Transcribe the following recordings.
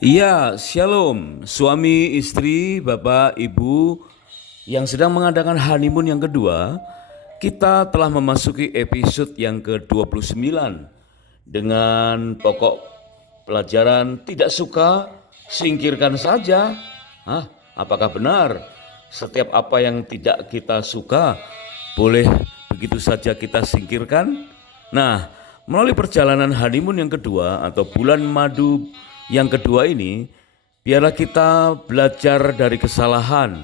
Iya, shalom. Suami, istri, bapak, ibu yang sedang mengadakan honeymoon yang kedua, kita telah memasuki episode yang ke-29 dengan pokok pelajaran tidak suka, singkirkan saja. Apakah benar setiap apa yang tidak kita suka boleh begitu saja kita singkirkan? Nah, melalui perjalanan honeymoon yang kedua atau bulan madu yang kedua ini, biarlah kita belajar dari kesalahan.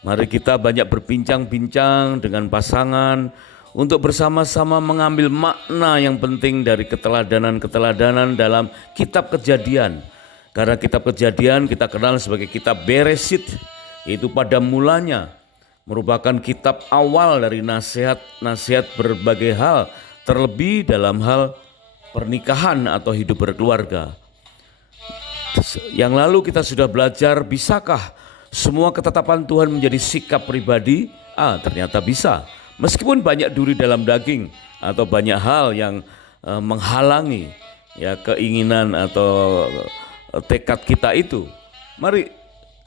Mari kita banyak berbincang-bincang dengan pasangan untuk bersama-sama mengambil makna yang penting dari keteladanan-keteladanan dalam kitab Kejadian. Karena kitab Kejadian kita kenal sebagai kitab Beresit, yaitu pada mulanya merupakan kitab awal dari nasihat-nasihat berbagai hal, terlebih dalam hal pernikahan atau hidup berkeluarga. Yang lalu kita sudah belajar, bisakah semua ketetapan Tuhan menjadi sikap pribadi? Ternyata bisa. Meskipun banyak duri dalam daging atau banyak hal yang menghalangi ya keinginan atau tekad kita itu. Mari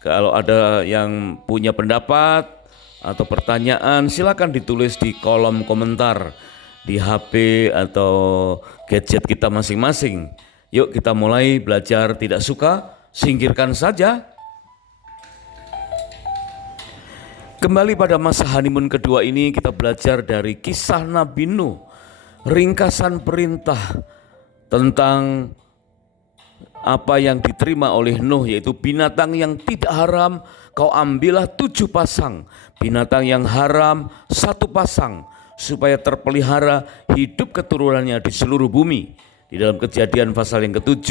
kalau ada yang punya pendapat atau pertanyaan, silakan ditulis di kolom komentar di HP atau gadget kita masing-masing. Yuk kita mulai belajar tidak suka, singkirkan saja. Kembali pada masa honeymoon kedua ini kita belajar dari kisah Nabi Nuh. Ringkasan perintah tentang apa yang diterima oleh Nuh, yaitu binatang yang tidak haram kau ambillah 7 pasang, binatang yang haram 1 pasang, supaya terpelihara hidup keturunannya di seluruh bumi. Di dalam Kejadian pasal yang ke-7,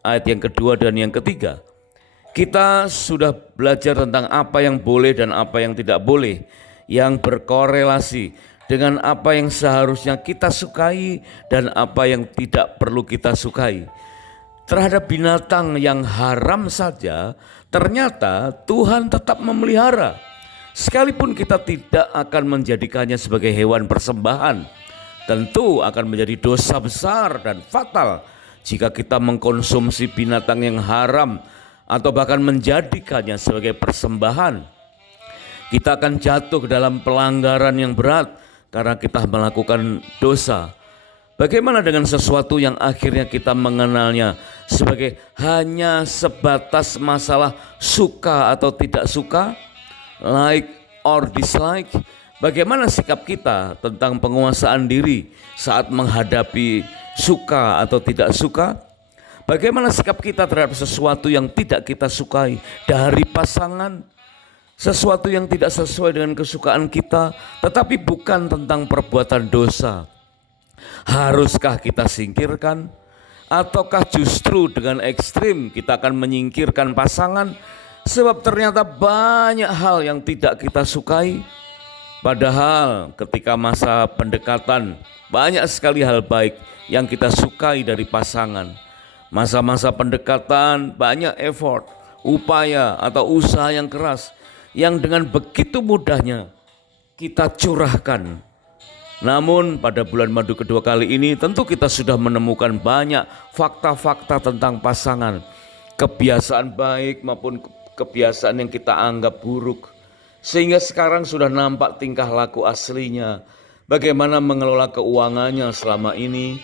ayat yang kedua dan yang ketiga. Kita sudah belajar tentang apa yang boleh dan apa yang tidak boleh, yang berkorelasi dengan apa yang seharusnya kita sukai dan apa yang tidak perlu kita sukai. Terhadap binatang yang haram saja, ternyata Tuhan tetap memelihara. Sekalipun kita tidak akan menjadikannya sebagai hewan persembahan, tentu akan menjadi dosa besar dan fatal jika kita mengkonsumsi binatang yang haram atau bahkan menjadikannya sebagai persembahan. Kita akan jatuh ke dalam pelanggaran yang berat karena kita melakukan dosa. Bagaimana dengan sesuatu yang akhirnya kita mengenalnya sebagai hanya sebatas masalah suka atau tidak suka, like or dislike? Bagaimana sikap kita tentang penguasaan diri saat menghadapi suka atau tidak suka? Bagaimana sikap kita terhadap sesuatu yang tidak kita sukai dari pasangan? Sesuatu yang tidak sesuai dengan kesukaan kita, tetapi bukan tentang perbuatan dosa. Haruskah kita singkirkan? Ataukah justru dengan ekstrim kita akan menyingkirkan pasangan? Sebab ternyata banyak hal yang tidak kita sukai. Padahal ketika masa pendekatan banyak sekali hal baik yang kita sukai dari pasangan. Masa-masa pendekatan banyak effort, upaya atau usaha yang keras yang dengan begitu mudahnya kita curahkan. Namun pada bulan madu kedua kali ini tentu kita sudah menemukan banyak fakta-fakta tentang pasangan. Kebiasaan baik maupun kebiasaan yang kita anggap buruk. Sehingga sekarang sudah nampak tingkah laku aslinya, bagaimana mengelola keuangannya selama ini,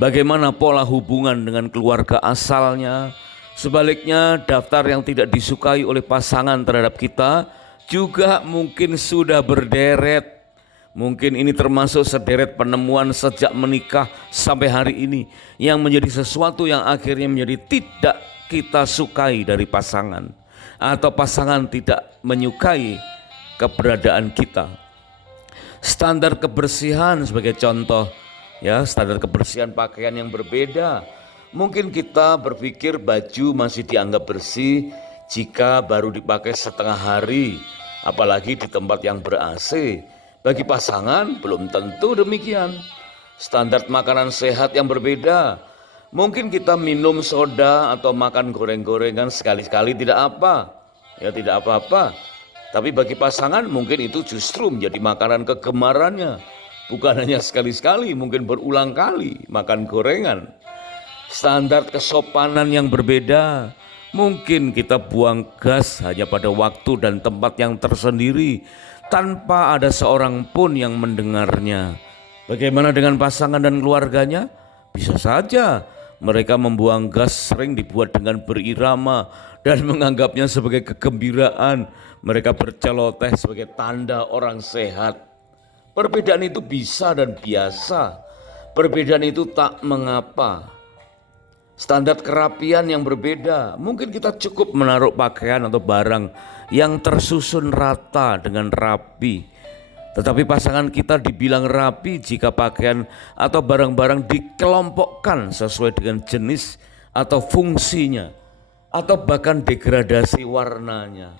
bagaimana pola hubungan dengan keluarga asalnya. Sebaliknya daftar yang tidak disukai oleh pasangan terhadap kita juga mungkin sudah berderet. Mungkin ini termasuk sederet penemuan sejak menikah sampai hari ini yang menjadi sesuatu yang akhirnya menjadi tidak kita sukai dari pasangan. Atau pasangan tidak menyukai keberadaan kita. Standar kebersihan sebagai contoh, ya, standar kebersihan pakaian yang berbeda. Mungkin kita berpikir baju masih dianggap bersih jika baru dipakai setengah hari, apalagi di tempat yang ber-AC. Bagi pasangan belum tentu demikian. Standar makanan sehat yang berbeda. Mungkin kita minum soda atau makan goreng-gorengan sekali-sekali tidak apa, ya tidak apa-apa. Tapi bagi pasangan mungkin itu justru menjadi makanan kegemarannya. Bukan hanya sekali-sekali, mungkin berulang kali makan gorengan. standar kesopanan yang berbeda. Mungkin kita buang gas hanya pada waktu dan tempat yang tersendiri tanpa ada seorang pun yang mendengarnya. Bagaimana dengan pasangan dan keluarganya? Bisa saja mereka membuang gas sering dibuat dengan berirama dan menganggapnya sebagai kegembiraan. Mereka berceloteh sebagai tanda orang sehat. Perbedaan itu bisa dan biasa. Perbedaan itu tak mengapa. Standar kerapian yang berbeda, mungkin kita cukup menaruh pakaian atau barang yang tersusun rata dengan rapi. Tetapi pasangan kita dibilang rapi jika pakaian atau barang-barang dikelompokkan sesuai dengan jenis atau fungsinya, atau bahkan degradasi warnanya.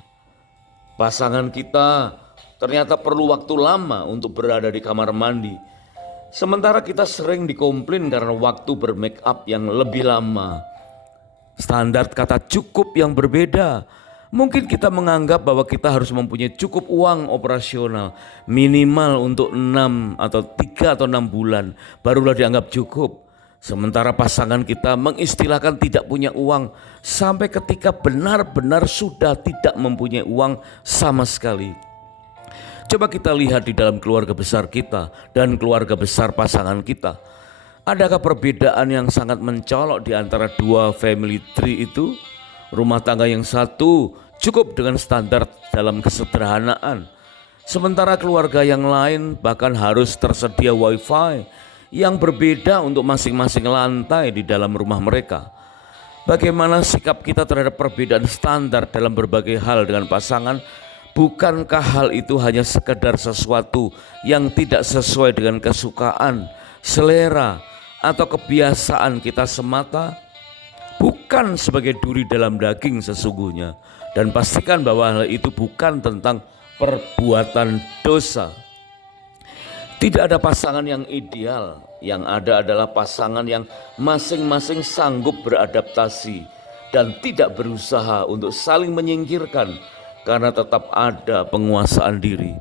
Pasangan kita ternyata perlu waktu lama untuk berada di kamar mandi, sementara kita sering dikomplain karena waktu bermake up yang lebih lama. Standar kata cukup yang berbeda. Mungkin kita menganggap bahwa kita harus mempunyai cukup uang operasional minimal untuk 3 atau 6 bulan barulah dianggap cukup. Sementara pasangan kita mengistilahkan tidak punya uang sampai ketika benar-benar sudah tidak mempunyai uang sama sekali. Coba kita lihat di dalam keluarga besar kita dan keluarga besar pasangan kita. Adakah perbedaan yang sangat mencolok di antara dua family tree itu? Rumah tangga yang satu cukup dengan standar dalam kesederhanaan, sementara keluarga yang lain bahkan harus tersedia wifi yang berbeda untuk masing-masing lantai di dalam rumah mereka. Bagaimana sikap kita terhadap perbedaan standar dalam berbagai hal dengan pasangan? Bukankah hal itu hanya sekedar sesuatu yang tidak sesuai dengan kesukaan, selera, atau kebiasaan kita semata? Bukan sebagai duri dalam daging sesungguhnya. Dan pastikan bahwa hal itu bukan tentang perbuatan dosa. Tidak ada pasangan yang ideal, yang ada adalah pasangan yang masing-masing sanggup beradaptasi dan tidak berusaha untuk saling menyingkirkan karena tetap ada penguasaan diri.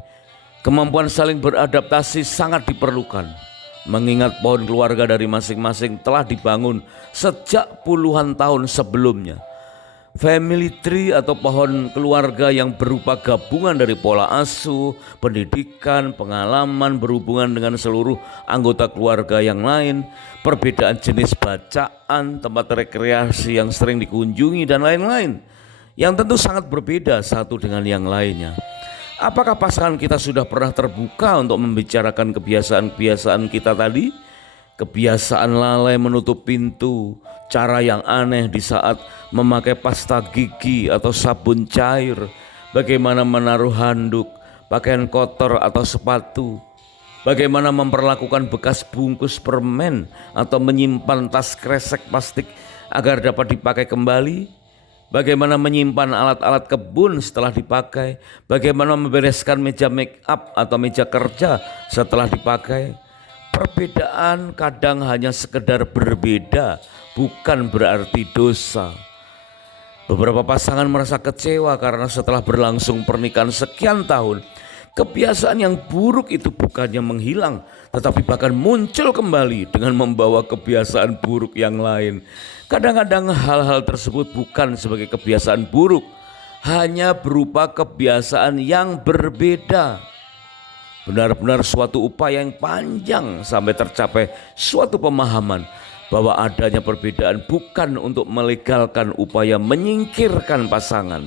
Kemampuan saling beradaptasi sangat diperlukan, mengingat pohon keluarga dari masing-masing telah dibangun sejak puluhan tahun sebelumnya. Family tree atau pohon keluarga yang berupa gabungan dari pola asuh, pendidikan, pengalaman berhubungan dengan seluruh anggota keluarga yang lain, perbedaan jenis bacaan, tempat rekreasi yang sering dikunjungi, dan lain-lain, yang tentu sangat berbeda satu dengan yang lainnya. Apakah pasangan kita sudah pernah terbuka untuk membicarakan kebiasaan-kebiasaan kita tadi? Kebiasaan lalai menutup pintu, cara yang aneh di saat memakai pasta gigi atau sabun cair, bagaimana menaruh handuk, pakaian kotor atau sepatu, bagaimana memperlakukan bekas bungkus permen atau menyimpan tas kresek plastik agar dapat dipakai kembali, bagaimana menyimpan alat-alat kebun setelah dipakai, bagaimana membereskan meja make up atau meja kerja setelah dipakai. Perbedaan kadang hanya sekedar berbeda, bukan berarti dosa. Beberapa pasangan merasa kecewa karena setelah berlangsung pernikahan sekian tahun, kebiasaan yang buruk itu bukannya menghilang, tetapi bahkan muncul kembali dengan membawa kebiasaan buruk yang lain. Kadang-kadang hal-hal tersebut bukan sebagai kebiasaan buruk, hanya berupa kebiasaan yang berbeda. Benar-benar suatu upaya yang panjang sampai tercapai suatu pemahaman bahwa adanya perbedaan bukan untuk melegalkan upaya menyingkirkan pasangan.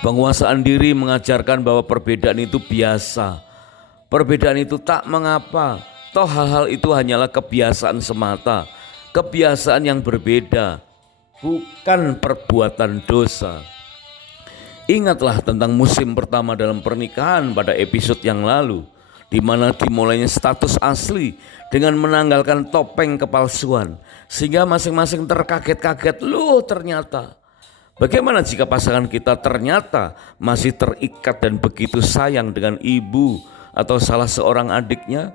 Penguasaan diri mengajarkan bahwa perbedaan itu biasa. Perbedaan itu tak mengapa, toh hal-hal itu hanyalah kebiasaan semata. Kebiasaan yang berbeda, bukan perbuatan dosa. Ingatlah tentang musim pertama dalam pernikahan pada episode yang lalu, di mana dimulainya status asli dengan menanggalkan topeng kepalsuan, sehingga masing-masing terkaget-kaget. Loh, ternyata bagaimana jika pasangan kita ternyata masih terikat dan begitu sayang dengan ibu atau salah seorang adiknya,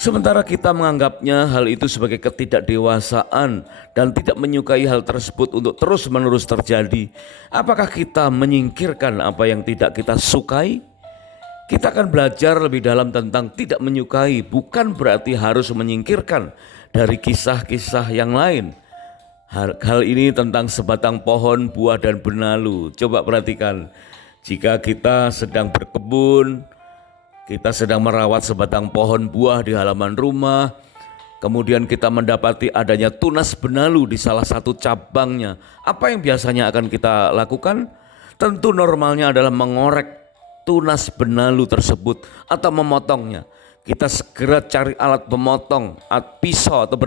sementara kita menganggapnya hal itu sebagai ketidakdewasaan dan tidak menyukai hal tersebut untuk terus-menerus terjadi. Apakah kita menyingkirkan apa yang tidak kita sukai? Kita akan belajar lebih dalam tentang tidak menyukai, bukan berarti harus menyingkirkan. dari kisah-kisah yang lain. Hal ini tentang sebatang pohon, buah dan benalu. Coba perhatikan, jika kita sedang berkebun, kita sedang merawat sebatang pohon buah di halaman rumah, kemudian kita mendapati adanya tunas benalu di salah satu cabangnya. Apa yang biasanya akan kita lakukan? Tentu normalnya adalah mengorek tunas benalu tersebut atau memotongnya. Kita segera cari alat pemotong, pisau atau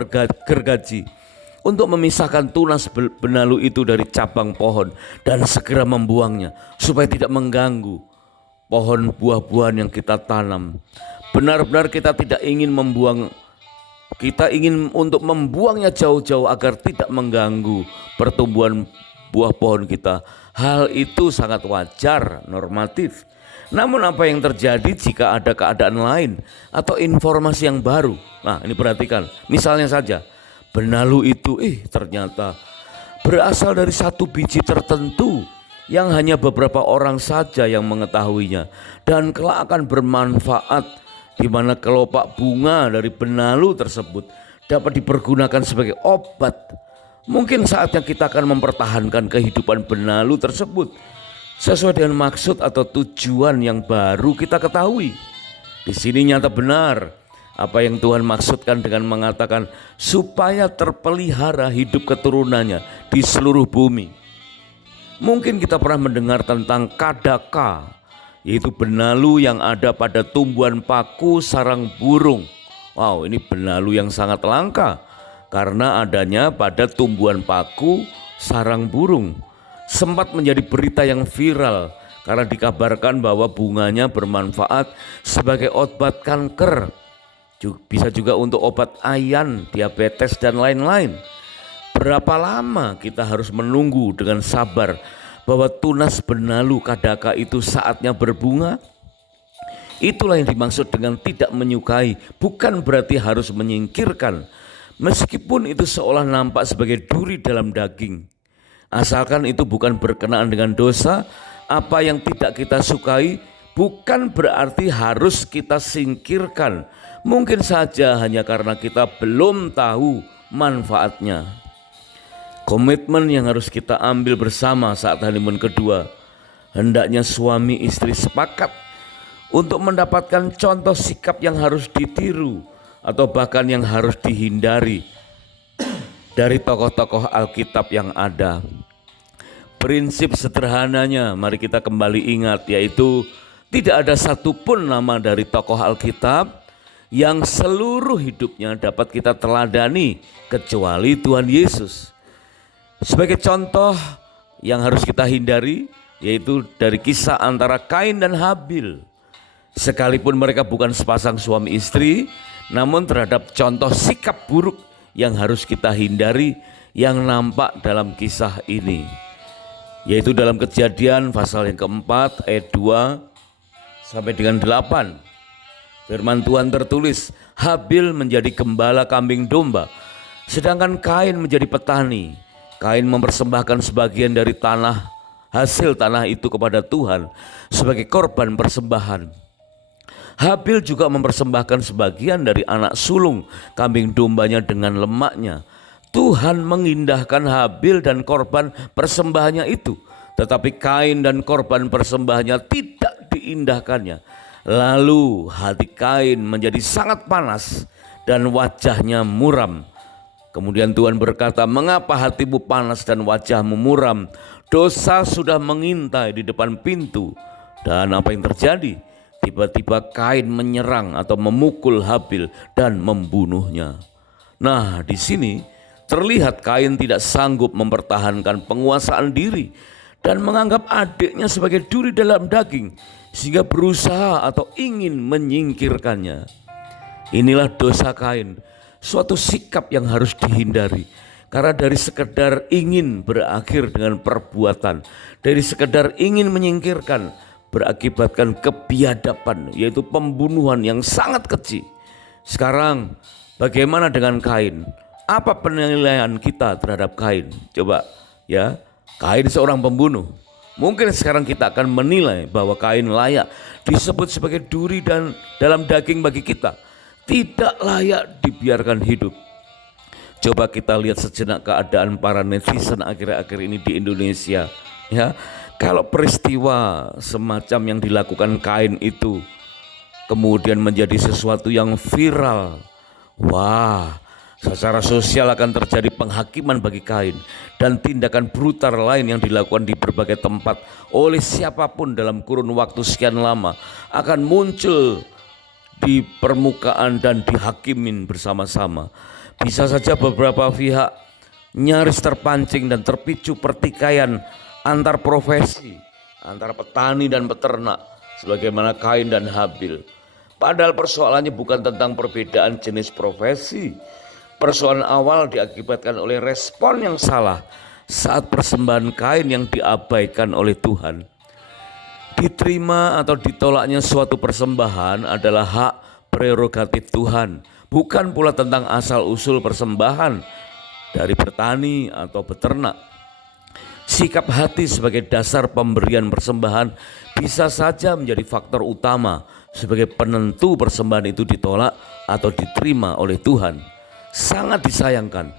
gergaji untuk memisahkan tunas benalu itu dari cabang pohon dan segera membuangnya supaya tidak mengganggu pohon buah-buahan yang kita tanam. Benar-benar kita tidak ingin membuang, kita ingin untuk membuangnya jauh-jauh agar tidak mengganggu pertumbuhan buah pohon kita. Hal itu sangat wajar, normatif. Namun apa yang terjadi jika ada keadaan lain atau informasi yang baru? Nah, ini perhatikan, misalnya saja benalu itu ternyata berasal dari satu biji tertentu yang hanya beberapa orang saja yang mengetahuinya dan kelak akan bermanfaat, di mana kelopak bunga dari benalu tersebut dapat dipergunakan sebagai obat. Mungkin saatnya kita akan mempertahankan kehidupan benalu tersebut sesuai dengan maksud atau tujuan yang baru kita ketahui. Di sini nyata benar apa yang Tuhan maksudkan dengan mengatakan supaya terpelihara hidup keturunannya di seluruh bumi. Mungkin kita pernah mendengar tentang kadaka, yaitu benalu yang ada pada tumbuhan paku sarang burung. Wow, ini benalu yang sangat langka karena adanya pada tumbuhan paku sarang burung. Sempat menjadi berita yang viral karena dikabarkan bahwa bunganya bermanfaat sebagai obat kanker, bisa juga untuk obat ayan, diabetes dan lain-lain. Berapa lama kita harus menunggu dengan sabar bahwa tunas benalu kadaka itu saatnya berbunga? Itulah yang dimaksud dengan tidak menyukai, bukan berarti harus menyingkirkan, meskipun itu seolah nampak sebagai duri dalam daging. Asalkan itu bukan berkenaan dengan dosa, apa yang tidak kita sukai bukan berarti harus kita singkirkan. Mungkin saja hanya karena kita belum tahu manfaatnya. Komitmen yang harus kita ambil bersama saat honeymoon kedua, hendaknya suami istri sepakat untuk mendapatkan contoh sikap yang harus ditiru atau bahkan yang harus dihindari dari tokoh-tokoh Alkitab yang ada. Prinsip sederhananya mari kita kembali ingat, yaitu tidak ada satupun nama dari tokoh Alkitab yang seluruh hidupnya dapat kita teladani kecuali Tuhan Yesus. Sebagai contoh yang harus kita hindari yaitu dari kisah antara Kain dan Habil. Sekalipun mereka bukan sepasang suami istri, namun terhadap contoh sikap buruk yang harus kita hindari yang nampak dalam kisah ini, yaitu dalam Kejadian pasal yang keempat ayat 2 sampai dengan 8. Firman Tuhan tertulis, Habil menjadi gembala kambing domba, sedangkan Kain menjadi petani. Kain mempersembahkan sebagian dari hasil tanah itu kepada Tuhan sebagai korban persembahan. Habil juga mempersembahkan sebagian dari anak sulung kambing dombanya dengan lemaknya. Tuhan mengindahkan Habil dan korban persembahannya itu, tetapi Kain dan korban persembahannya tidak diindahkannya. Lalu hati Kain menjadi sangat panas dan wajahnya muram. Kemudian Tuhan berkata, mengapa hatimu panas dan wajahmu muram? Dosa sudah mengintai di depan pintu. Dan apa yang terjadi? Tiba-tiba Kain menyerang atau memukul Habil dan membunuhnya. Nah, di sini terlihat Kain tidak sanggup mempertahankan penguasaan diri dan menganggap adiknya sebagai duri dalam daging, sehingga berusaha atau ingin menyingkirkannya. Inilah dosa Kain, suatu sikap yang harus dihindari. Karena dari sekedar ingin berakhir dengan perbuatan, dari sekedar ingin menyingkirkan, berakibatkan kebiadaban, yaitu pembunuhan yang sangat keji. Sekarang bagaimana dengan Kain? Apa penilaian kita terhadap Kain? Coba ya, Kain seorang pembunuh. Mungkin sekarang kita akan menilai bahwa Kain layak disebut sebagai duri dan dalam daging bagi kita, tidak layak dibiarkan hidup. Coba kita lihat sejenak keadaan para netizen akhir-akhir ini di Indonesia. Ya, kalau peristiwa semacam yang dilakukan Kain itu kemudian menjadi sesuatu yang viral, wah, secara sosial akan terjadi penghakiman bagi Kain dan tindakan brutal lain yang dilakukan di berbagai tempat oleh siapapun dalam kurun waktu sekian lama akan muncul di permukaan dan dihakimin bersama-sama. Bisa saja beberapa pihak nyaris terpancing dan terpicu pertikaian antar profesi, antara petani dan peternak, sebagaimana Kain dan Habil. Padahal persoalannya bukan tentang perbedaan jenis profesi. Persoalan awal diakibatkan oleh respon yang salah saat persembahan Kain yang diabaikan oleh Tuhan. Diterima atau ditolaknya suatu persembahan adalah hak prerogatif Tuhan, bukan pula tentang asal-usul persembahan dari petani atau peternak. Sikap hati sebagai dasar pemberian persembahan bisa saja menjadi faktor utama sebagai penentu persembahan itu ditolak atau diterima oleh Tuhan. Sangat disayangkan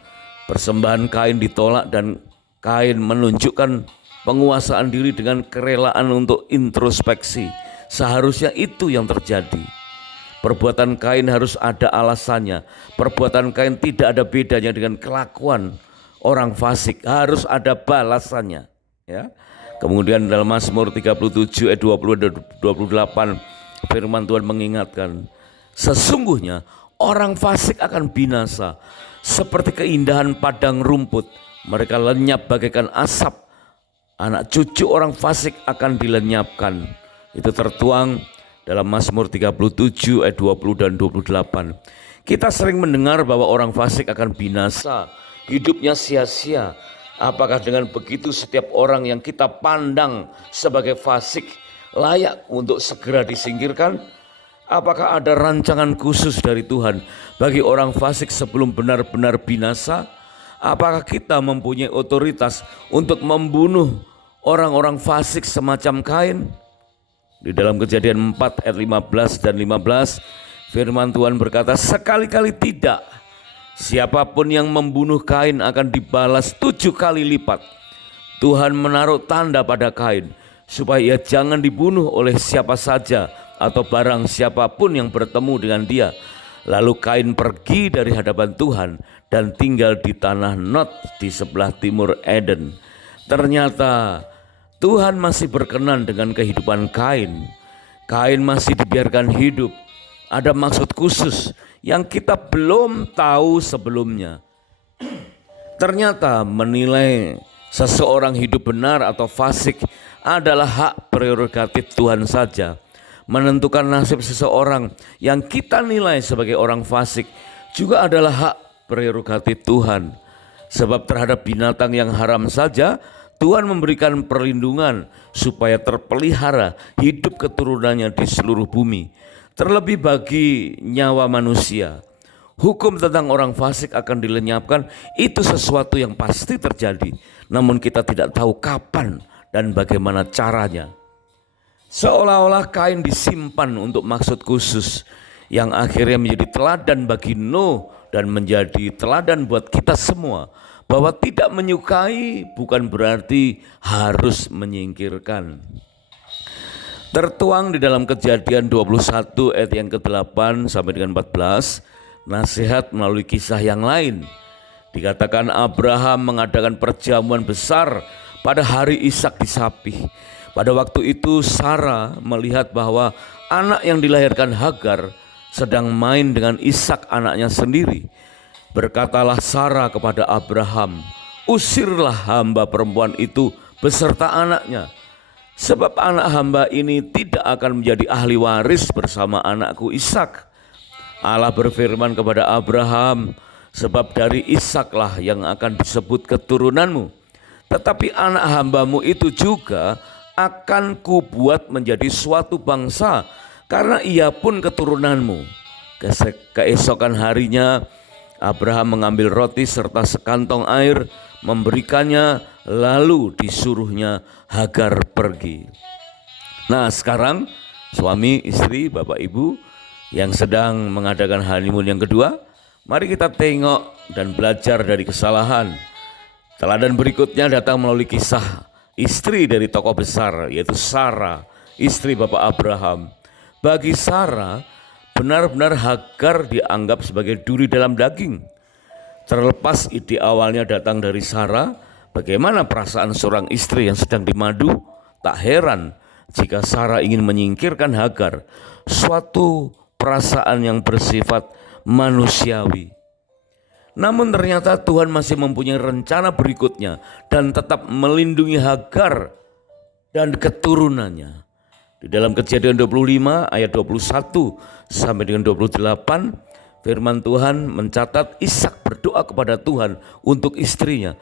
persembahan Kain ditolak dan Kain menunjukkan penguasaan diri dengan kerelaan untuk introspeksi. Seharusnya itu yang terjadi. Perbuatan Kain harus ada alasannya. Perbuatan Kain tidak ada bedanya dengan kelakuan orang fasik, harus ada balasannya, ya. Kemudian dalam Mazmur 37 ayat 20 dan 28 firman Tuhan mengingatkan, sesungguhnya orang fasik akan binasa seperti keindahan padang rumput, mereka lenyap bagaikan asap, anak cucu orang fasik akan dilenyapkan. Itu tertuang dalam Mazmur 37 ayat 20 dan 28. Kita sering mendengar bahwa orang fasik akan binasa, hidupnya sia-sia. Apakah dengan begitu setiap orang yang kita pandang sebagai fasik layak untuk segera disingkirkan? Apakah ada rancangan khusus dari Tuhan bagi orang fasik sebelum benar-benar binasa? Apakah kita mempunyai otoritas untuk membunuh orang-orang fasik semacam Kain? Di dalam Kejadian 4 ayat 15 dan 15 firman Tuhan berkata, sekali-kali tidak. Siapapun yang membunuh Kain akan dibalas 7 kali lipat. Tuhan menaruh tanda pada Kain supaya ia jangan dibunuh oleh siapa saja atau barang siapapun yang bertemu dengan dia. Lalu Kain pergi dari hadapan Tuhan dan tinggal di tanah Nod di sebelah timur Eden. Ternyata Tuhan masih berkenan dengan kehidupan Kain. Kain masih dibiarkan hidup. Ada maksud khusus yang kita belum tahu sebelumnya. Ternyata menilai seseorang hidup benar atau fasik adalah hak prerogatif Tuhan saja. Menentukan nasib seseorang yang kita nilai sebagai orang fasik juga adalah hak prerogatif Tuhan. Sebab terhadap binatang yang haram saja Tuhan memberikan perlindungan supaya terpelihara hidup keturunannya di seluruh bumi. Terlebih bagi nyawa manusia, hukum tentang orang fasik akan dilenyapkan. Itu sesuatu yang pasti terjadi, namun kita tidak tahu kapan dan bagaimana caranya. Seolah-olah Kain disimpan untuk maksud khusus yang akhirnya menjadi teladan bagi Nuh dan menjadi teladan buat kita semua, bahwa tidak menyukai bukan berarti harus menyingkirkan. Tertuang di dalam Kejadian 21 ayat yang ke-8 sampai dengan 14, nasihat melalui kisah yang lain. Dikatakan Abraham mengadakan perjamuan besar pada hari Ishak disapih. Pada waktu itu Sarah melihat bahwa anak yang dilahirkan Hagar sedang main dengan Ishak anaknya sendiri. Berkatalah Sarah kepada Abraham, usirlah hamba perempuan itu beserta anaknya. Sebab anak hamba ini tidak akan menjadi ahli waris bersama anakku Ishak. Allah berfirman kepada Abraham, sebab dari Ishaklah yang akan disebut keturunanmu. Tetapi anak hambamu itu juga akan kubuat menjadi suatu bangsa, karena ia pun keturunanmu. Keesokan harinya Abraham mengambil roti serta sekantong air, memberikannya, lalu disuruhnya Hagar pergi. Nah sekarang suami, istri, bapak, ibu yang sedang mengadakan honeymoon yang kedua, Mari kita tengok dan belajar dari kesalahan. Teladan berikutnya datang melalui kisah istri dari tokoh besar, yaitu Sarah, istri Bapak Abraham. Bagi Sarah, benar-benar Hagar dianggap sebagai duri dalam daging. Terlepas ide awalnya datang dari Sarah, bagaimana perasaan seorang istri yang sedang dimadu? Tak heran jika Sarah ingin menyingkirkan Hagar, suatu perasaan yang bersifat manusiawi. Namun ternyata Tuhan masih mempunyai rencana berikutnya dan tetap melindungi Hagar dan keturunannya. Di dalam Kejadian 25 ayat 21 sampai dengan 28, firman Tuhan mencatat Ishak berdoa kepada Tuhan untuk istrinya.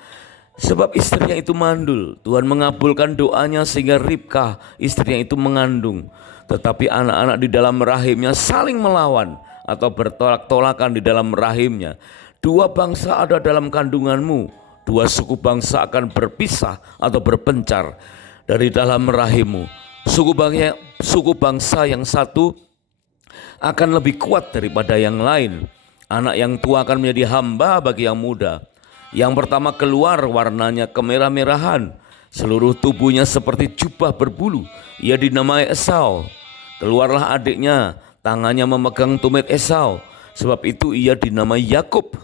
Sebab istrinya itu mandul, Tuhan mengabulkan doanya sehingga Ribkah istrinya itu mengandung. Tetapi anak-anak di dalam rahimnya saling melawan atau bertolak-tolakan di dalam rahimnya. Dua bangsa ada dalam kandunganmu, dua suku bangsa akan berpisah atau berpencar dari dalam rahimmu. Suku bangsa yang satu akan lebih kuat daripada yang lain. Anak yang tua akan menjadi hamba bagi yang muda. Yang pertama keluar warnanya kemerah-merahan, seluruh tubuhnya seperti jubah berbulu. Ia dinamai Esau. Keluarlah adiknya, tangannya memegang tumit Esau, sebab itu ia dinamai Yakub.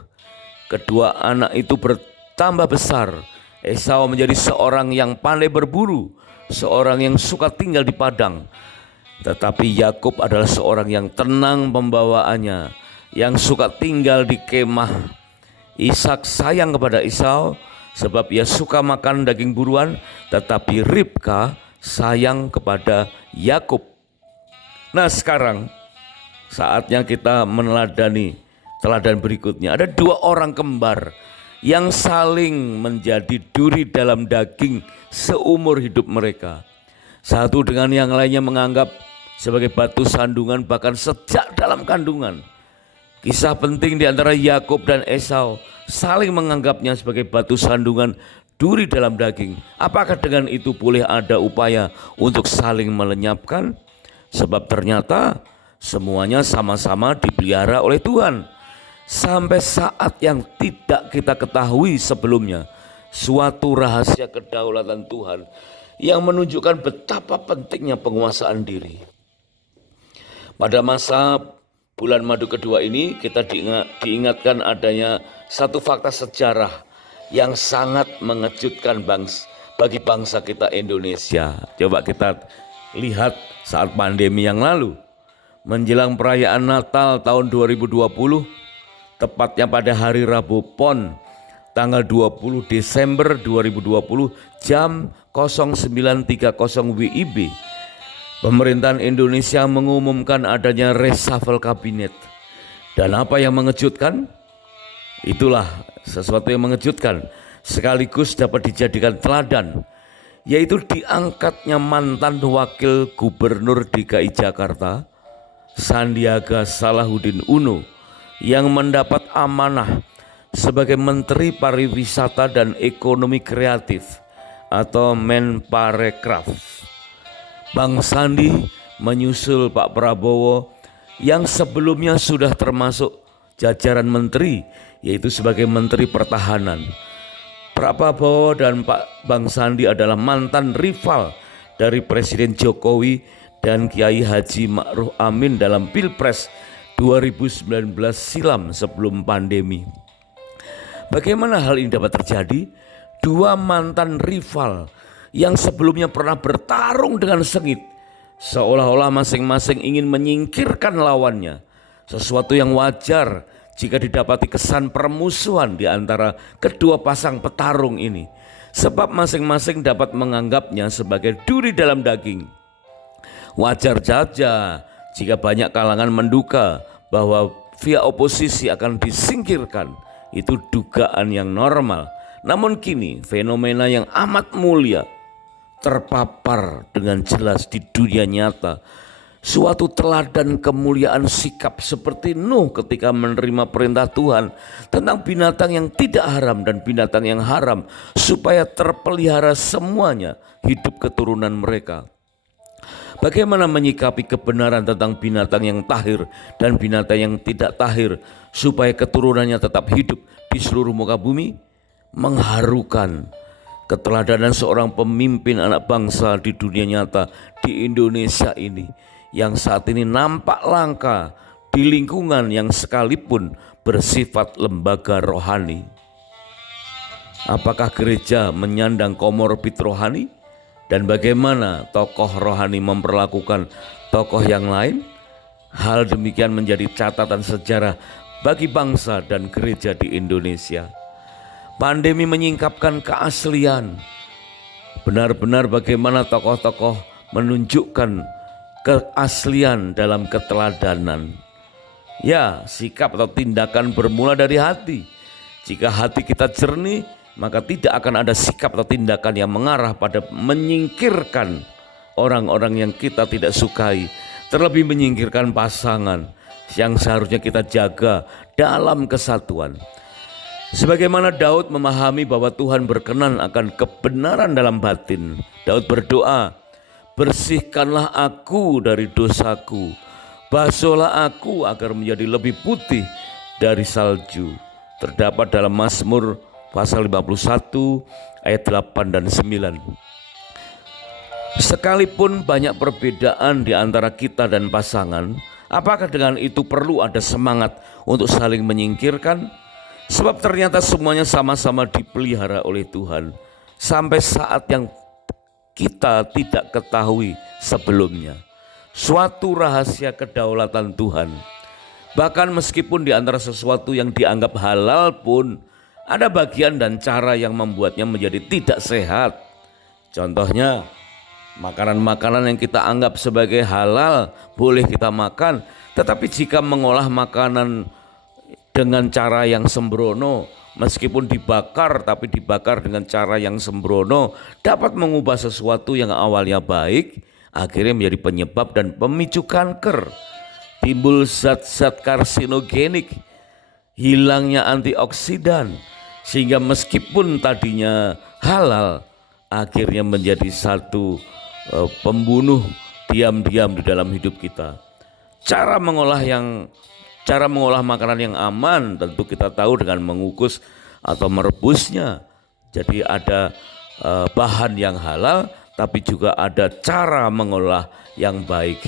Kedua anak itu bertambah besar. Esau menjadi seorang yang pandai berburu, seorang yang suka tinggal di padang. Tetapi Yakub adalah seorang yang tenang pembawaannya, yang suka tinggal di kemah. Ishak sayang kepada Esau sebab ia suka makan daging buruan, tetapi Ribkah sayang kepada Yakub. Nah, sekarang saatnya kita meneladani teladan berikutnya. Ada dua orang kembar yang saling menjadi duri dalam daging seumur hidup mereka. Satu dengan yang lainnya menganggap sebagai batu sandungan bahkan sejak dalam kandungan. Kisah penting di antara Yakub dan Esau, saling menganggapnya sebagai batu sandungan, duri dalam daging. Apakah dengan itu boleh ada upaya untuk saling melenyapkan? Sebab ternyata semuanya sama-sama dipelihara oleh Tuhan. Sampai saat yang tidak kita ketahui sebelumnya, suatu rahasia kedaulatan Tuhan yang menunjukkan betapa pentingnya penguasaan diri. Pada masa bulan madu kedua ini kita diingatkan adanya satu fakta sejarah yang sangat mengejutkan bagi bangsa kita Indonesia. Coba kita lihat saat pandemi yang lalu, menjelang perayaan Natal tahun 2020, tepatnya pada hari Rabu Pon tanggal 20 Desember 2020 jam 09.30 WIB, pemerintahan Indonesia mengumumkan adanya reshuffle kabinet. Dan apa yang mengejutkan? Itulah sesuatu yang mengejutkan sekaligus dapat dijadikan teladan, yaitu diangkatnya mantan wakil gubernur DKI Jakarta Sandiaga Salahuddin Uno yang mendapat amanah sebagai Menteri Pariwisata dan Ekonomi Kreatif atau Menparekraf. Bang Sandi menyusul Pak Prabowo yang sebelumnya sudah termasuk jajaran menteri, yaitu sebagai Menteri Pertahanan. Pak Prabowo dan Bang Sandi adalah mantan rival dari Presiden Jokowi dan Kiai Haji Ma'ruf Amin dalam Pilpres 2019 silam sebelum pandemi. Bagaimana hal ini dapat terjadi? Dua mantan rival yang sebelumnya pernah bertarung dengan sengit, seolah-olah masing-masing ingin menyingkirkan lawannya. Sesuatu yang wajar jika didapati kesan permusuhan di antara kedua pasang petarung ini, sebab masing-masing dapat menganggapnya sebagai duri dalam daging. Wajar saja jika banyak kalangan menduga bahwa pihak oposisi akan disingkirkan. Itu dugaan yang normal. Namun kini fenomena yang amat mulia terpapar dengan jelas di dunia nyata. Suatu teladan kemuliaan sikap seperti Nuh ketika menerima perintah Tuhan tentang binatang yang tidak haram dan binatang yang haram, supaya terpelihara semuanya hidup keturunan mereka. Bagaimana menyikapi kebenaran tentang binatang yang tahir dan binatang yang tidak tahir supaya keturunannya tetap hidup di seluruh muka bumi? Mengharukan keteladanan seorang pemimpin anak bangsa di dunia nyata, di Indonesia ini, yang saat ini nampak langka di lingkungan yang sekalipun bersifat lembaga rohani. Apakah gereja menyandang komorbid rohani? Dan bagaimana tokoh rohani memperlakukan tokoh yang lain? Hal demikian menjadi catatan sejarah bagi bangsa dan gereja di Indonesia. Pandemi menyingkapkan keaslian. Benar-benar bagaimana tokoh-tokoh menunjukkan keaslian dalam keteladanan. Ya, sikap atau tindakan bermula dari hati. Jika hati kita jernih, maka tidak akan ada sikap atau tindakan yang mengarah pada menyingkirkan orang-orang yang kita tidak sukai, terlebih menyingkirkan pasangan yang seharusnya kita jaga dalam kesatuan. Sebagaimana Daud memahami bahwa Tuhan berkenan akan kebenaran dalam batin, Daud berdoa, "Bersihkanlah aku dari dosaku, basuhlah aku agar menjadi lebih putih dari salju." Terdapat dalam Mazmur pasal 51 ayat 8 dan 9. Sekalipun banyak perbedaan di antara kita dan pasangan, apakah dengan itu perlu ada semangat untuk saling menyingkirkan? Sebab ternyata semuanya sama-sama dipelihara oleh Tuhan sampai saat yang kita tidak ketahui sebelumnya. Suatu rahasia kedaulatan Tuhan. Bahkan meskipun di antara sesuatu yang dianggap halal pun ada bagian dan cara yang membuatnya menjadi tidak sehat. Contohnya, makanan-makanan yang kita anggap sebagai halal boleh kita makan, tetapi jika mengolah makanan dengan cara yang sembrono, meskipun dibakar tapi dibakar dengan cara yang sembrono, dapat mengubah sesuatu yang awalnya baik, akhirnya menjadi penyebab dan pemicu kanker. Timbul zat-zat karsinogenik, hilangnya antioksidan, sehingga meskipun tadinya halal, akhirnya menjadi satu pembunuh diam-diam di dalam hidup kita. Cara mengolah makanan yang aman tentu kita tahu dengan mengukus atau merebusnya. Jadi ada bahan yang halal, tapi juga ada cara mengolah yang baik.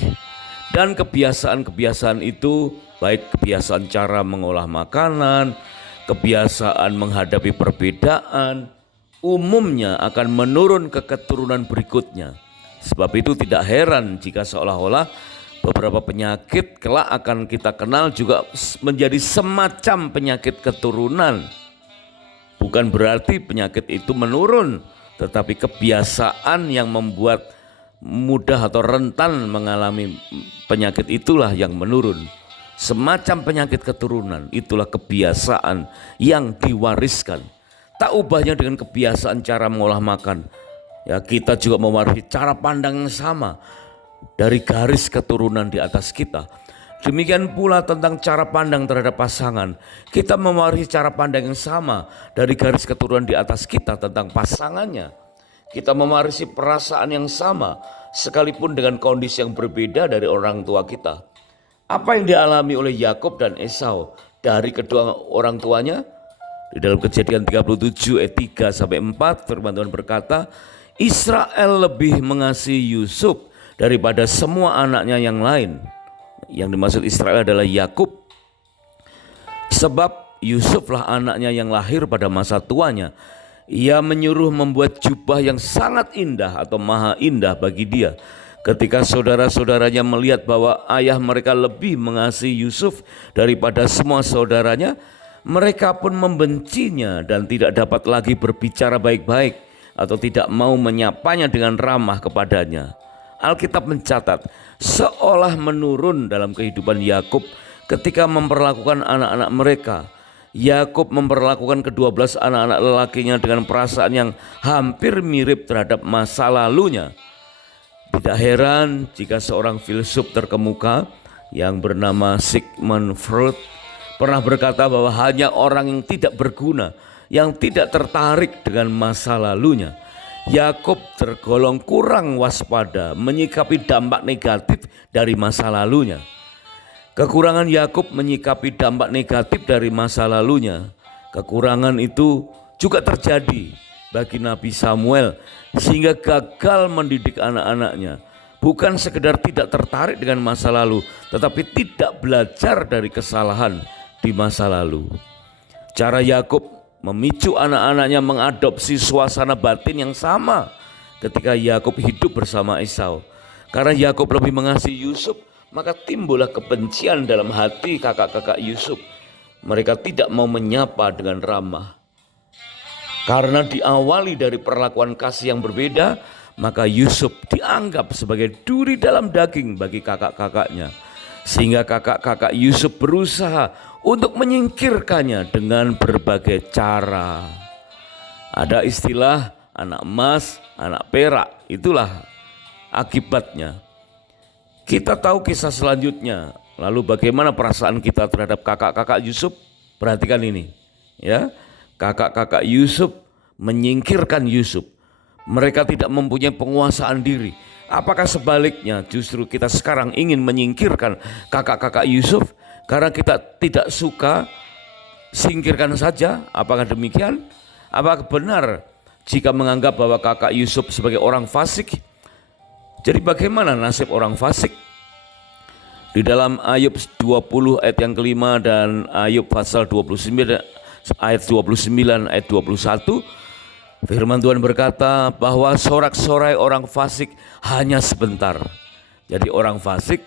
Dan kebiasaan-kebiasaan itu, baik kebiasaan cara mengolah makanan, kebiasaan menghadapi perbedaan, umumnya akan menurun ke keturunan berikutnya. Sebab itu tidak heran jika seolah-olah beberapa penyakit kelak akan kita kenal juga menjadi semacam penyakit keturunan. Bukan berarti penyakit itu menurun, tetapi kebiasaan yang membuat mudah atau rentan mengalami penyakit itulah yang menurun. Semacam penyakit keturunan, itulah kebiasaan yang diwariskan. Tak ubahnya dengan kebiasaan cara mengolah makan. Ya, kita juga mewarisi cara pandang yang sama dari garis keturunan di atas kita. Demikian pula tentang cara pandang terhadap pasangan. Kita mewarisi cara pandang yang sama dari garis keturunan di atas kita tentang pasangannya. Kita mewarisi perasaan yang sama sekalipun dengan kondisi yang berbeda dari orang tua kita. Apa yang dialami oleh Yakub dan Esau dari kedua orang tuanya? Di dalam Kejadian 37 ayat 3 sampai 4 firman Tuhan berkata, Israel lebih mengasihi Yusuf daripada semua anaknya yang lain. Yang dimaksud Israel adalah Yakub. Sebab Yusuflah anaknya yang lahir pada masa tuanya. Ia menyuruh membuat jubah yang sangat indah atau maha indah bagi dia. Ketika saudara-saudaranya melihat bahwa ayah mereka lebih mengasihi Yusuf daripada semua saudaranya, mereka pun membencinya dan tidak dapat lagi berbicara baik-baik atau tidak mau menyapanya dengan ramah kepadanya. Alkitab mencatat seolah menurun dalam kehidupan Yakub ketika memperlakukan anak-anak mereka. Yakub memperlakukan ke-12 anak-anak lelakinya dengan perasaan yang hampir mirip terhadap masa lalunya. Tidak heran jika seorang filsuf terkemuka yang bernama Sigmund Freud pernah berkata bahwa hanya orang yang tidak berguna, yang tidak tertarik dengan masa lalunya, Yakub tergolong kurang waspada menyikapi dampak negatif dari masa lalunya. Kekurangan Yakub menyikapi dampak negatif dari masa lalunya. Kekurangan itu juga terjadi bagi Nabi Samuel sehingga gagal mendidik anak-anaknya. Bukan sekedar tidak tertarik dengan masa lalu, tetapi tidak belajar dari kesalahan di masa lalu. Cara Yakub memicu anak-anaknya mengadopsi suasana batin yang sama ketika Yakub hidup bersama Esau. Karena Yakub lebih mengasihi Yusuf, maka timbullah kebencian dalam hati kakak-kakak Yusuf. Mereka tidak mau menyapa dengan ramah. Karena diawali dari perlakuan kasih yang berbeda, maka Yusuf dianggap sebagai duri dalam daging bagi kakak-kakaknya. Sehingga kakak-kakak Yusuf berusaha untuk menyingkirkannya dengan berbagai cara. Ada istilah anak emas, anak perak, itulah akibatnya. Kita tahu kisah selanjutnya. Lalu bagaimana perasaan kita terhadap kakak-kakak Yusuf? Perhatikan ini, ya. Kakak-kakak Yusuf menyingkirkan Yusuf. Mereka tidak mempunyai penguasaan diri. Apakah sebaliknya justru kita sekarang ingin menyingkirkan kakak-kakak Yusuf karena kita tidak suka, singkirkan saja? Apakah demikian? Apakah benar jika menganggap bahwa kakak Yusuf sebagai orang fasik? Jadi bagaimana nasib orang fasik? Di dalam Ayub 20 ayat yang kelima dan Ayub pasal 29 ayat 29 ayat 21, firman Tuhan berkata bahwa sorak-sorai orang fasik hanya sebentar. Jadi orang fasik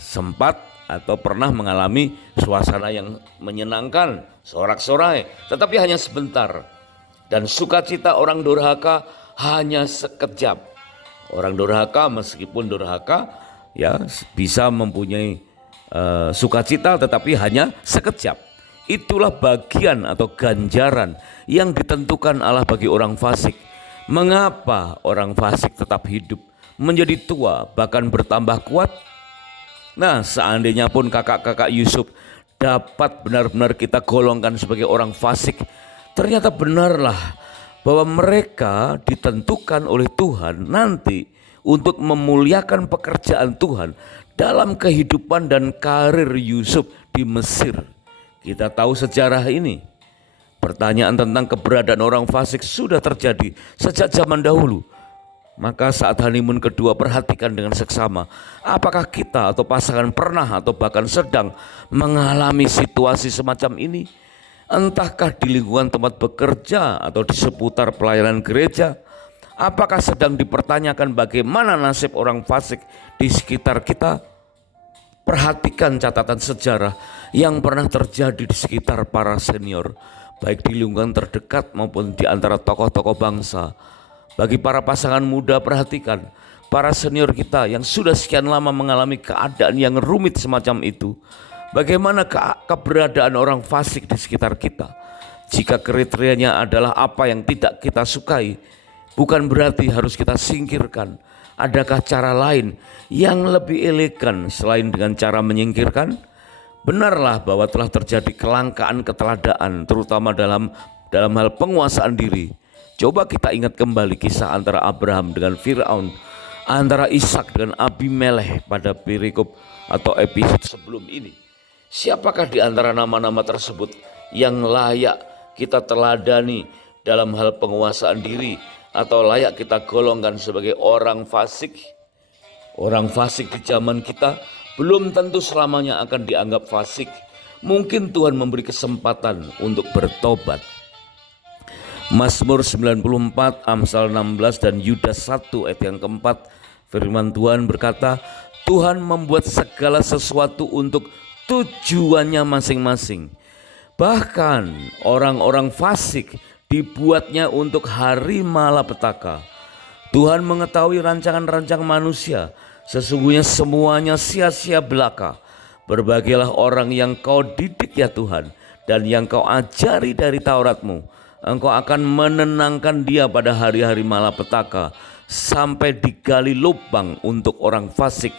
sempat atau pernah mengalami suasana yang menyenangkan, sorak-sorai, tetapi hanya sebentar. Dan sukacita orang durhaka hanya sekejap. Orang durhaka meskipun durhaka ya bisa mempunyai sukacita tetapi hanya sekejap. Itulah bagian atau ganjaran yang ditentukan Allah bagi orang fasik. Mengapa orang fasik tetap hidup, menjadi tua, bahkan bertambah kuat? Nah, seandainya pun kakak-kakak Yusuf dapat benar-benar kita golongkan sebagai orang fasik, ternyata benarlah bahwa mereka ditentukan oleh Tuhan nanti untuk memuliakan pekerjaan Tuhan dalam kehidupan dan karir Yusuf di Mesir. Kita tahu sejarah ini. Pertanyaan tentang keberadaan orang fasik sudah terjadi sejak zaman dahulu. Maka saat honeymoon kedua, perhatikan dengan seksama. Apakah kita atau pasangan pernah atau bahkan sedang mengalami situasi semacam ini? Entahkah di lingkungan tempat bekerja atau di seputar pelayanan gereja? Apakah sedang dipertanyakan bagaimana nasib orang fasik di sekitar kita? Perhatikan catatan sejarah yang pernah terjadi di sekitar para senior, baik di lingkungan terdekat maupun di antara tokoh-tokoh bangsa. Bagi para pasangan muda, perhatikan para senior kita yang sudah sekian lama mengalami keadaan yang rumit semacam itu. Bagaimana keberadaan orang fasik di sekitar kita? Jika kriterianya adalah apa yang tidak kita sukai, bukan berarti harus kita singkirkan. Adakah cara lain yang lebih elegan selain dengan cara menyingkirkan? Benarlah bahwa telah terjadi kelangkaan keteladaan, terutama dalam hal penguasaan diri. Coba kita ingat kembali kisah antara Abraham dengan Firaun, antara Ishak dengan Abimelekh pada perikop atau episode sebelum ini. Siapakah di antara nama-nama tersebut yang layak kita teladani dalam hal penguasaan diri atau layak kita golongkan sebagai orang fasik? Orang fasik di zaman kita belum tentu selamanya akan dianggap fasik. Mungkin Tuhan memberi kesempatan untuk bertobat. Mazmur 94, Amsal 16 dan Yudas 1 ayat yang keempat, firman Tuhan berkata, Tuhan membuat segala sesuatu untuk tujuannya masing-masing. Bahkan orang-orang fasik dibuatnya untuk hari malapetaka. Tuhan mengetahui rancangan-rancangan manusia, sesungguhnya semuanya sia-sia belaka. Berbagailah orang yang kau didik ya Tuhan, dan yang kau ajari dari Tauratmu. Engkau akan menenangkan dia pada hari-hari malapetaka, sampai digali lubang untuk orang fasik.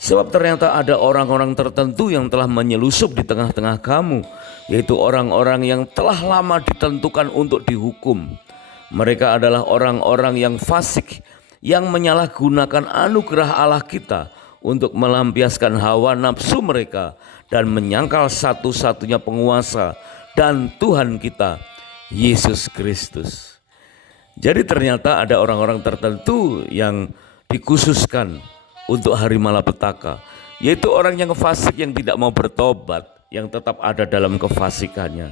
Sebab ternyata ada orang-orang tertentu yang telah menyelusup di tengah-tengah kamu, yaitu orang-orang yang telah lama ditentukan untuk dihukum. Mereka adalah orang-orang yang fasik, yang menyalahgunakan anugerah Allah kita untuk melampiaskan hawa nafsu mereka dan menyangkal satu-satunya penguasa dan Tuhan kita, Yesus Kristus. Jadi ternyata ada orang-orang tertentu yang dikhususkan untuk hari malapetaka, yaitu orang yang fasik yang tidak mau bertobat, yang tetap ada dalam kefasikannya.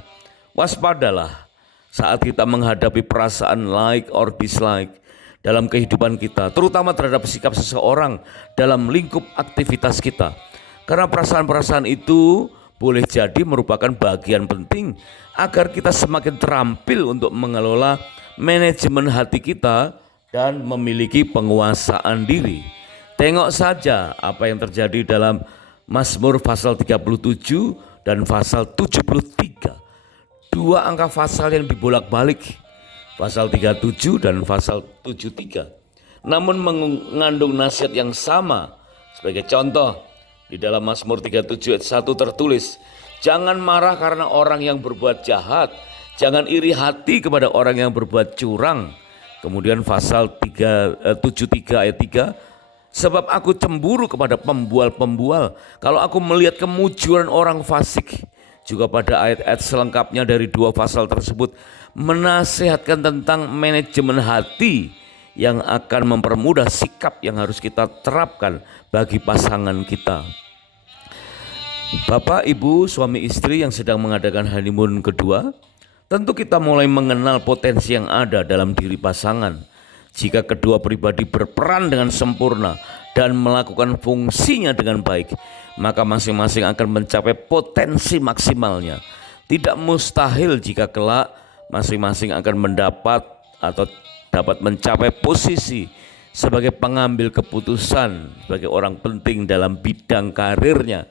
Waspadalah saat kita menghadapi perasaan like or dislike dalam kehidupan kita, terutama terhadap sikap seseorang dalam lingkup aktivitas kita. Karena perasaan-perasaan itu boleh jadi merupakan bagian penting agar kita semakin terampil untuk mengelola manajemen hati kita dan memiliki penguasaan diri. Tengok saja apa yang terjadi dalam Mazmur pasal 37 dan pasal 73. Dua angka pasal yang dibolak-balik, pasal 37 dan pasal 73, namun mengandung nasihat yang sama. Sebagai contoh, di dalam Mazmur 37 ayat 1 tertulis, jangan marah karena orang yang berbuat jahat, jangan iri hati kepada orang yang berbuat curang. Kemudian pasal 73 ayat 3, sebab aku cemburu kepada pembual-pembual kalau aku melihat kemujuran orang fasik. Juga pada ayat-ayat selengkapnya dari dua pasal tersebut menasihatkan tentang manajemen hati yang akan mempermudah sikap yang harus kita terapkan bagi pasangan kita. Bapak, ibu, suami istri yang sedang mengadakan honeymoon kedua, tentu kita mulai mengenal potensi yang ada dalam diri pasangan. Jika kedua pribadi berperan dengan sempurna dan melakukan fungsinya dengan baik, maka masing-masing akan mencapai potensi maksimalnya. Tidak mustahil jika kelak masing-masing akan mendapat atau dapat mencapai posisi sebagai pengambil keputusan, sebagai orang penting dalam bidang karirnya,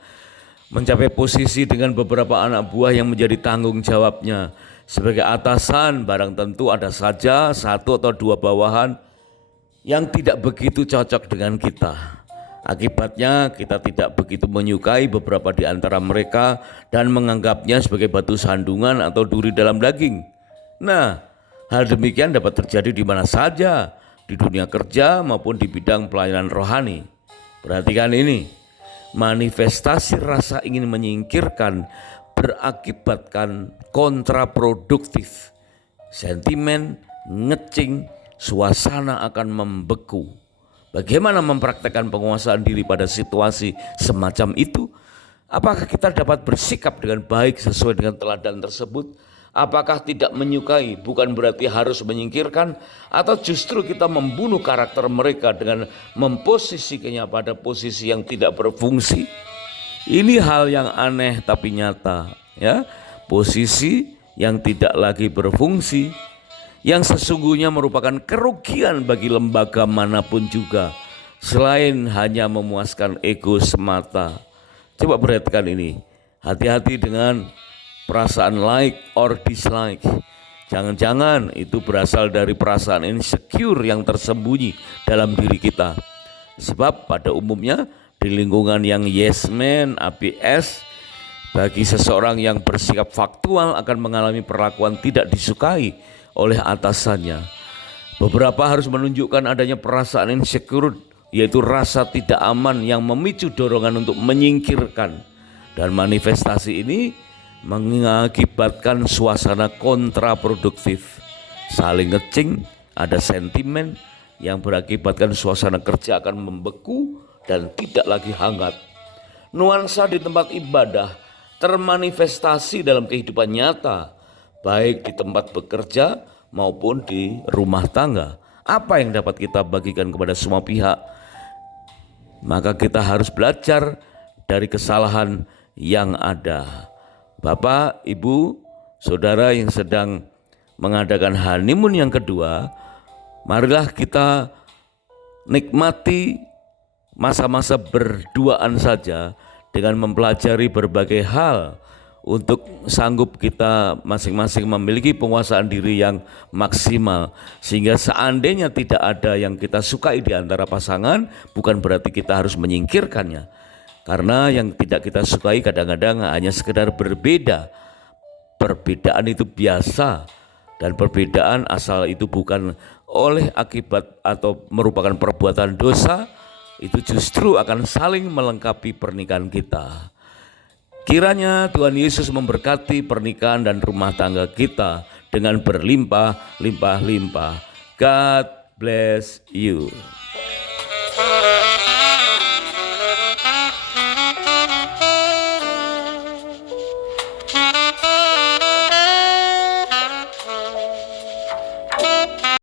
mencapai posisi dengan beberapa anak buah yang menjadi tanggung jawabnya. Sebagai atasan, barang tentu ada saja satu atau dua bawahan yang tidak begitu cocok dengan kita. Akibatnya kita tidak begitu menyukai beberapa di antara mereka dan menganggapnya sebagai batu sandungan atau duri dalam daging. Nah, hal demikian dapat terjadi di mana saja, di dunia kerja maupun di bidang pelayanan rohani. Perhatikan ini, manifestasi rasa ingin menyingkirkan berakibatkan kontraproduktif. Sentimen, ngecing, suasana akan membeku. Bagaimana mempraktekkan penguasaan diri pada situasi semacam itu? Apakah kita dapat bersikap dengan baik sesuai dengan teladan tersebut? Apakah tidak menyukai bukan berarti harus menyingkirkan, atau justru kita membunuh karakter mereka dengan memposisikannya pada posisi yang tidak berfungsi? Ini hal yang aneh tapi nyata, ya. Posisi yang tidak lagi berfungsi, yang sesungguhnya merupakan kerugian bagi lembaga manapun juga, selain hanya memuaskan ego semata. Coba perhatikan ini, hati-hati dengan perasaan like or dislike. Jangan-jangan itu berasal dari perasaan insecure yang tersembunyi dalam diri kita. Sebab pada umumnya di lingkungan yang yes man, ABS, bagi seseorang yang bersikap faktual akan mengalami perlakuan tidak disukai oleh atasannya. Beberapa harus menunjukkan adanya perasaan insecure, yaitu rasa tidak aman yang memicu dorongan untuk menyingkirkan. Dan manifestasi ini mengakibatkan suasana kontraproduktif. Saling ngecing, ada sentimen yang berakibatkan suasana kerja akan membeku dan tidak lagi hangat. Nuansa di tempat ibadah termanifestasi dalam kehidupan nyata, baik di tempat bekerja maupun di rumah tangga. Apa yang dapat kita bagikan kepada semua pihak? Maka kita harus belajar dari kesalahan yang ada. Bapak, ibu, saudara yang sedang mengadakan honeymoon yang kedua, marilah kita nikmati masa-masa berduaan saja dengan mempelajari berbagai hal untuk sanggup kita masing-masing memiliki penguasaan diri yang maksimal, sehingga seandainya tidak ada yang kita sukai di antara pasangan, bukan berarti kita harus menyingkirkannya. Karena yang tidak kita sukai kadang-kadang hanya sekedar berbeda. Perbedaan itu biasa, Dan perbedaan asal itu bukan oleh akibat atau merupakan perbuatan dosa, itu justru akan saling melengkapi pernikahan kita. Kiranya Tuhan Yesus memberkati pernikahan dan rumah tangga kita dengan berlimpah-limpah. God bless you.